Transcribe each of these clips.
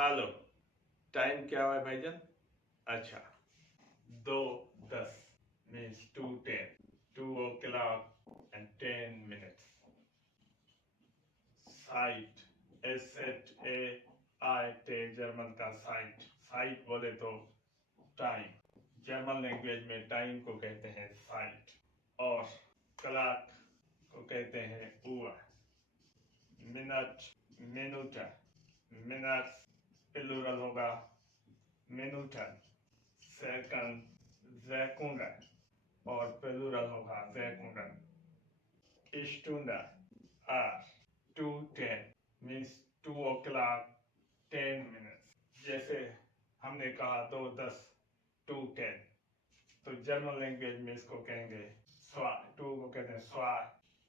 Hello. Time क्या हुआ है भाईजान? अच्छा, 2:10 means 2:10, 2 o'clock and 10 minutes. Zeit, SZAIT, German का साइट। साइट बोले तो टाइम, जर्मन लैंग्वेज में टाइम को कहते हैं साइट, और क्लॉक को कहते हैं उअर। मिनट, मिनूटा, मिनट्स प्लूरल होगा मिनूटन। सेकंड, Sekunden, और प्लूरल होगा Sekunden। Stunde, hour, 2:10 means 2 o'clock 10 minutes। जैसे हमने कहा 2:10 2:10, तो जर्मन लैंग्वेज में इसको कहेंगे स्वा, 2 को कहते हैं स्वा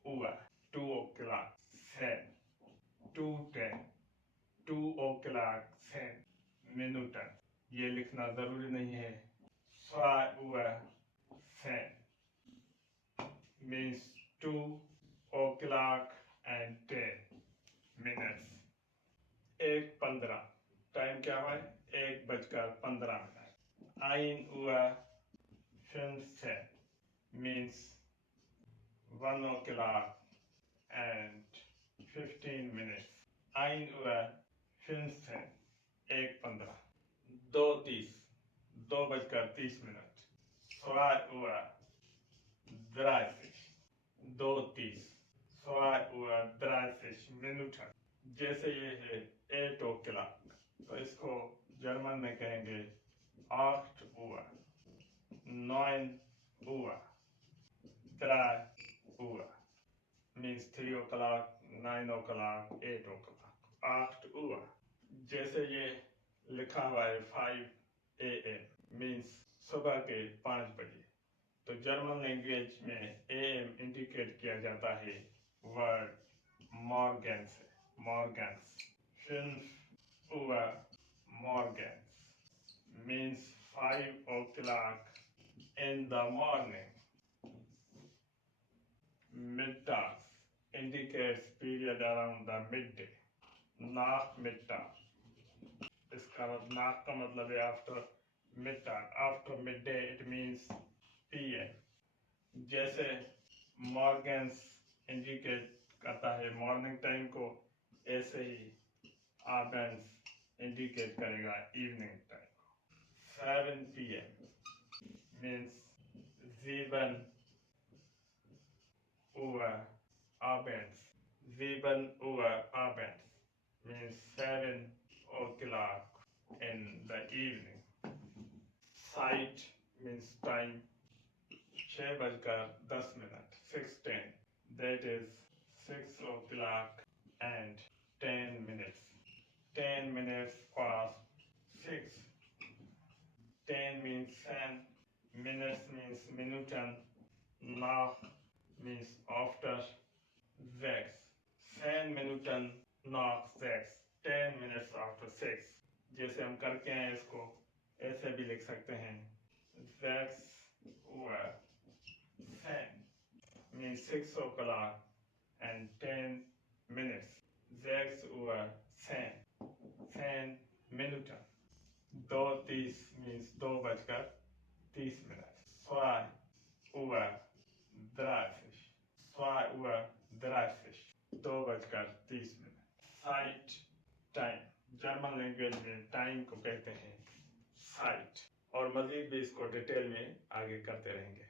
उआ, 2 o'clock 10, 2:10, 2 o'clock 10 minuten। ये लिखना जरूरी नहीं है। स्वा उआ 10 means 2 o'clock and 10 minutes। 1:15, time क्या हुआ है? 1:15। 1:15 means 1 o'clock and 15 minutes। 1:15, 1:15। 2:30, 2:30। 2:30, 2:30, 2:30 Minuten। जैसे ये है 8 o'clock, तो इसको जर्मन में कहेंगे 8 Uhr, 9 Uhr, 3 Uhr means 3 o'clock, 9 o'clock, 8 o'clock, 8 Uhr। जैसे ये लिखा हुआ है 5 AM means सुबह के 5 बजे, तो जर्मन लैंग्वेज में AM इंडिकेट किया जाता है वर्ड मॉर्गन से। Morgan's, 5 Uhr morgens means 5 o'clock in the morning। Mittags indicates period around the midday। Nachmittag, इसका नाक का मतलब है आफ्टर मिडटाग। After mid day it means PM। जैसे मॉर्गन्स इंडिकेट करता है मॉर्निंग टाइम को, ऐसे ही आबेंस इंडिकेट करेगा इवनिंग टाइम को। 7 PM means 7 Uhr abends। 7 Uhr abends means 7 o'clock in the evening। Zeit means time, 6:10, 6:10, that is 6 o'clock and 10 minutes। 10 minutes past 6। 10 means 10, minutes means Minuten, nach means after, 6, 10 Minuten nach 6, 10 minutes after 6। जैसे हम करके हैं इसको ऐसे भी लिख सकते हैं 6 Uhr 10 means 6 o'clock and 10 minutes। 6 Uhr 10, 10 Minuten। 2:30 means 2:30। 2 Uhr 30, 2 Uhr 30, 2:30। Zeit, time, German language में टाइम को कहते हैं साइट, और मजीद भी इसको डिटेल में आगे करते रहेंगे।